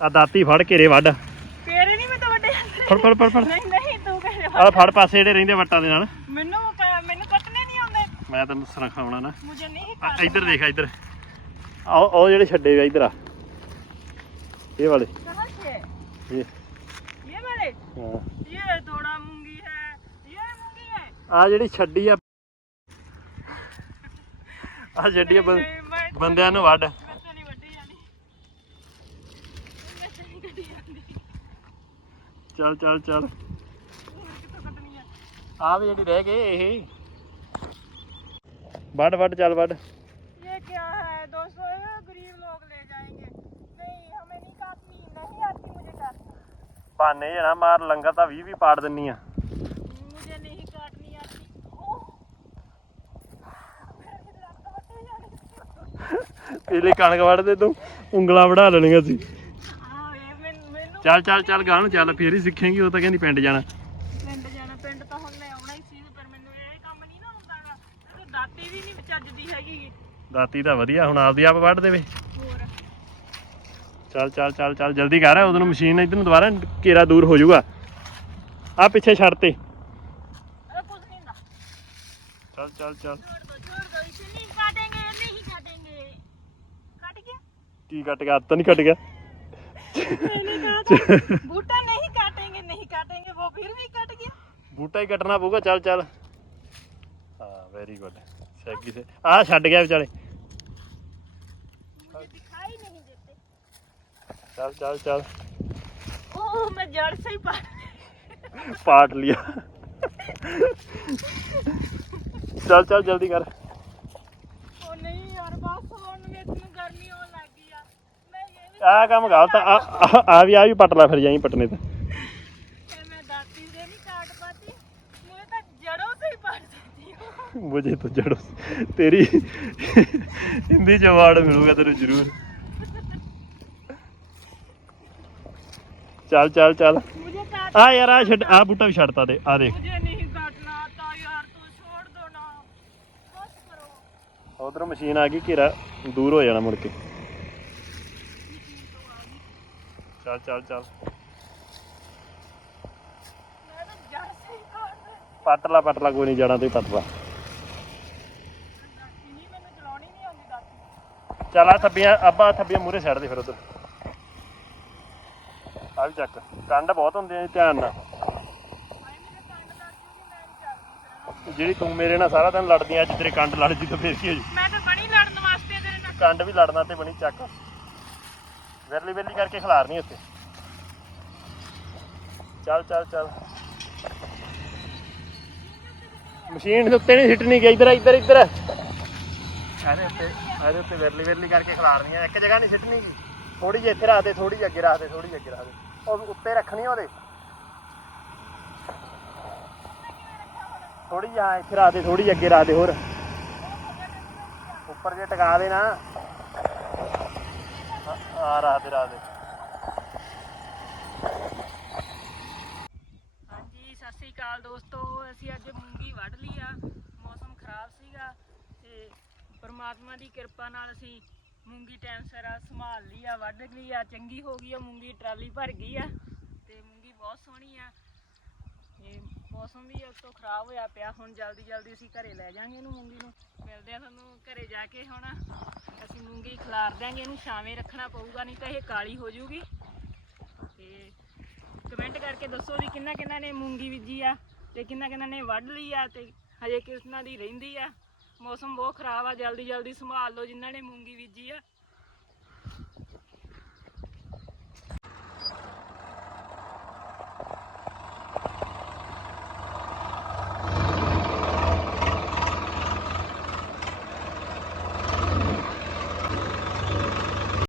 ਆ ਦਾਤੀ ਫੜ ਘੇਰੇ ਵੱਢ ਤੇਰੇ ਨਹੀਂ ਮੈਂ ਤਾਂ ਵੱਡੇ ਜਾਂਦੇ ਫੜ ਫੜ ਫੜ ਫੜ ਨਹੀਂ ਨਹੀਂ ਤੂੰ ਕਹੇ ਆ ਫੜ ਪਾਸੇ ਜਿਹੜੇ ਰਹਿੰਦੇ ਵੱਟਾਂ ਦੇ ਨਾਲ ਮੈਨੂੰ ਕ- ਮੈਨੂੰ ਕੱਟਣੇ ਨਹੀਂ ਆਉਂਦੇ ਮੈਂ ਤੈਨੂੰ ਸਿਖਾਉਣਾ ਨਾ ਮੁਝੇ ਨਹੀਂ ਆ, ਇੱਧਰ ਦੇਖ ਇੱਧਰ ਆ ਉਹ ਜਿਹੜੇ ਛੱਡੇ ਵੇ ਇੱਧਰ ਆ ਇਹ ਵਾਲੇ कहाँ से ਇਹ ये वाले ਹਾਂ ये थोड़ा मूंगी है ये मूंगी है ਆ ਜਿਹੜੀ ਛੱਡੀ ਆ ਆ ਛੱਡੀ ਆ ਬੰ- नहीं, मैं ਬੰਦਿਆਂ ਨੂੰ ਵੱਢ ਚੱਲ ਚੱਲ ਚੱਲ। ਆ ਵੀ ਜਿਹੜੀ ਰਹਿ ਗਏ ਇਹ। ਵੱਡ ਵੱਡ ਚੱਲ ਵੱਡ ਇਹ ਬਾਨੇ ਜਣਾ ਮਾਰ ਲੰਗਰ ਤਾਂ 20 ਵੀ ਪਾੜ ਦਿੰਨੀ ਆ। ਮੁਝੇ ਨਹੀਂ ਕਾਟਨੀ ਆਤੀ ਪੀਲੀ ਕਣਕ ਵੱਢ ਦੇ ਤੂੰ ਉਂਗਲਾ ਵੜਾ ਲੈਣੀਆਂ ਸੀ। ਚੱਲ ਚੱਲ ਚੱਲ ਗਾਂ ਨੂੰ ਚੱਲ ਫੇਰ ਹੀ ਸਿੱਖੇਂਗੀ ਉਹ ਤਾਂ ਕਹਿੰਦੀ ਪਿੰਡ ਜਾਣਾ ਪਿੰਡ ਜਾਣਾ ਪਿੰਡ ਤਾਂ ਹੁਣ ਮੈਂ ਆਉਣਾ ਹੀ ਸੀ ਪਰ ਮੈਨੂੰ ਇਹ ਕੰਮ ਨਹੀਂ ਨਾ ਹੁੰਦਾਗਾ ਤੇ ਦਾਤੀ ਵੀ ਨਹੀਂ ਚੱਜਦੀ ਹੈਗੀ ਗੀ। ਦਾਤੀ ਤਾਂ ਵਧੀਆ ਹੁਣ ਆਪਦੀ ਆਪ ਵੱਢ ਦੇਵੇ ਹੋਰ ਚੱਲ ਚੱਲ ਚੱਲ ਚੱਲ ਜਲਦੀ ਕਰ ਉਦੋਂ ਨੂੰ ਮਸ਼ੀਨ ਇਧਰ ਨੂੰ ਦੁਬਾਰਾ ਘੇਰਾ ਦੂਰ ਹੋ ਜਾਊਗਾ ਆ ਪਿੱਛੇ ਛੱਡ ਤੇ ਅਰੇ ਕੁਝ ਨਹੀਂ ਹੁੰਦਾ ਚੱਲ ਚੱਲ ਚੱਲ छोड़ दो छोड़ दो इसे नहीं काटेंगे नहीं काटेंगे काट गया ਕੀ ਕੱਟ ਗਿਆ ਤਾਂ ਨਹੀਂ ਕੱਟ ਗਿਆ मैंने कहा था बूटा नहीं काटेंगे नहीं काटेंगे वो फिर भी कट गया ਬੂਟਾ ਹੀ ਕੱਟਣਾ ਪਊਗਾ ਚੱਲ ਚੱਲ ਹਾਂ ਵੈਰੀ ਗੁੱਡ ਸੈਗੀ ਸੇ ਆ ਛੱਡ ਗਿਆ ਵਿਚਾਲੇ मुझे दिखाई नहीं देते ਚੱਲ ਚੱਲ ਚੱਲ ओह मैं जड़ से ही पा ਪਾਟ ਲਿਆ ਚੱਲ ਚੱਲ ਜਲਦੀ ਕਰ ਆ ਕੰਮ ਗਲਤ ਆ ਆ- ਆ ਵੀ ਆ ਵੀ ਪਟ ਲੈ ਫਿਰ ਜਾਈ ਪਟਨੇ ਤੇ ए, मैं दाती से नहीं काट पाती मुझे तो जड़ों से ही पाट देती हूँ ਮੁਝੇ ਤਾਂ ਜੜੋ ਤੇਰੀ ਹਿੰਦੀ ਚ ਅਵਾਰਡ ਮਿਲੂਗਾ ਤੈਨੂੰ ਜ਼ਰੂਰ ਚੱਲ ਚੱਲ ਚੱਲ मुझे काट ਆ ਯਾਰ ਆ ਛੱਡ ਆ ਬੂਟਾ ਵੀ ਛੱਡਤਾ ਦੇ ਆ ਦੇਖ मुझे नहीं काटना आता यार तो छोड़ दो ना बस करो ਉਧਰੋਂ ਮਸ਼ੀਨ ਆ ਗਈ ਘੇਰਾ ਦੂਰ ਹੋ ਜਾਣਾ ਮੁੜ ਕੇ ਚੱਲ ਚੱਲ ਚੱਲ। ਪਟਲਾ ਪਟਲਾ ਕੋਈ ਨਹੀਂ ਜਾਣਾ ਤੂੰ ਪਟਲਾ ਚਲਾ ਥੱਬੀਆਂ ਅੱਬਾ ਥੱਬੀਆਂ ਮੂਰੇ ਛੱਡ ਦੇ ਫਿਰ ਉਧਰ। ਆ ਚੱਕ ਕੰਡ ਬਹੁਤ ਹੁੰਦੇ ਆ ਧਿਆਨ ਨਾਲ। ਜਿਹੜੀ ਤੂੰ ਮੇਰੇ ਨਾਲ ਸਾਰਾ ਦਿਨ ਲੜਦੀ ਆ, ਅੱਜ ਤੇਰੇ ਕੰਡ ਲੜ ਜੀ ਤਾਂ ਫੇਰ ਕੀ ਹੋ ਜੂ? ਮੈਂ ਤਾਂ ਬਣੀ ਲੜਨ ਵਾਸਤੇ ਤੇਰੇ ਨਾਲ। ਕੰਡ ਵੀ ਲੜਨਾ ਤੇ ਬਣੀ ਚੱਕ। ਵਿਰਲੀ ਵਿਰਲੀ ਕਰਕੇ ਖਿਲਾਰਨੀ ਉੱਤੇ ਚੱਲ ਚੱਲ ਚੱਲ। ਮਸ਼ੀਨ ਦੇ ਉੱਤੇ ਨਹੀਂ ਸਿੱਟਣੀ ਗਈ ਇੱਧਰ ਇਧਰ, ਇੱਧਰ ਇਹਦੇ ਉੱਤੇ ਇਹਦੇ ਉੱਤੇ ਵਿਰਲੀ ਵਿਰਲੀ ਕਰਕੇ ਖਿਲਾਰਨੀ ਆ। ਇੱਕ ਜਗ੍ਹਾ ਨਹੀਂ ਸਿੱਟਣੀ ਥੋੜੀ ਜਿਹੀ ਇੱਥੇ ਰੱਖ ਦੇ ਥੋੜੀ ਜਿਹੀ ਅੱਗੇ ਰੱਖ ਦੇ ਥੋੜੀ ਜਿਹੀ ਅੱਗੇ ਰੱਖ ਦੇ। ਉਹ ਉੱਤੇ ਰੱਖਣੀ ਆ ਉਹਦੇ। ਥੋੜੀ ਜਿਹੀ ਹਾਂ, ਇੱਥੇ ਰੱਖ ਦੇ ਥੋੜੀ ਜਿਹੀ ਅੱਗੇ ਰੱਖ ਦੇ ਹੋਰ। ਉੱਪਰ ਜੇ ਟਿਕਾ ਦੇ ਨਾ ਆ- ਆ ਰੱਖ ਹਾਂਜੀ, ਸਤਿ ਸ੍ਰੀ ਅਕਾਲ ਦੋਸਤੋ। ਅਸੀਂ ਅੱਜ ਮੂੰਗੀ ਵੱਢ ਲਈ ਆ। ਮੌਸਮ ਖਰਾਬ ਸੀਗਾ ਤੇ ਪਰਮਾਤਮਾ ਦੀ ਕਿਰਪਾ ਨਾਲ ਅਸੀਂ ਮੂੰਗੀ ਟਾਈਮ ਸਿਰ ਸੰਭਾਲ ਲਈ ਆ, ਵੱਢ ਲਈ ਆ। ਚੰਗੀ ਹੋ ਗਈ ਆ, ਮੂੰਗੀ ਟਰਾਲੀ ਭਰ ਗਈ ਆ ਤੇ ਮੂੰਗੀ ਬਹੁਤ ਸੋਹਣੀ ਆ। ਤੇ ਮੌਸਮ ਵੀ ਉਸ ਤੋਂ ਖਰਾਬ ਹੋਇਆ ਪਿਆ, ਹੁਣ ਜਲਦੀ ਜਲਦੀ ਅਸੀਂ ਘਰੇ ਲੈ ਜਾਾਂਗੇ ਇਹਨੂੰ ਮੂੰਗੀ ਨੂੰ। ਮਿਲਦੇ ਆ ਤੁਹਾਨੂੰ ਘਰੇ ਜਾ ਕੇ ਹੁਣ। ਅਸੀਂ ਮੂੰਗੀ ਖਲਾਰ ਦਿਆਂਗੇ ਇਹਨੂੰ, ਛਾਵੇਂ ਰੱਖਣਾ ਪਊਗਾ, ਨਹੀਂ ਤਾਂ ਇਹ ਕਾਲੀ ਹੋ ਜਾਊਗੀ। ਤੇ ਕਮੈਂਟ ਕਰਕੇ ਦੱਸੋ ਵੀ ਕਿੰਨਾ ਕਿੰਨਾ ਨੇ ਮੂੰਗੀ ਬੀਜੀ ਆ ਤੇ ਕਿੰਨਾ ਕਿੰਨਾ ਨੇ ਵੱਢ ਲਈ ਆ ਤੇ ਹਜੇ ਕਿਸਨਾ ਦੀ ਰਹਿੰਦੀ ਆ। ਮੌਸਮ ਬਹੁਤ ਖਰਾਬ ਆ, ਜਲਦੀ ਜਲਦੀ ਸੰਭਾਲ ਲਓ ਜਿਨ੍ਹਾਂ ਨੇ ਮੂੰਗੀ ਬੀਜੀ ਆ।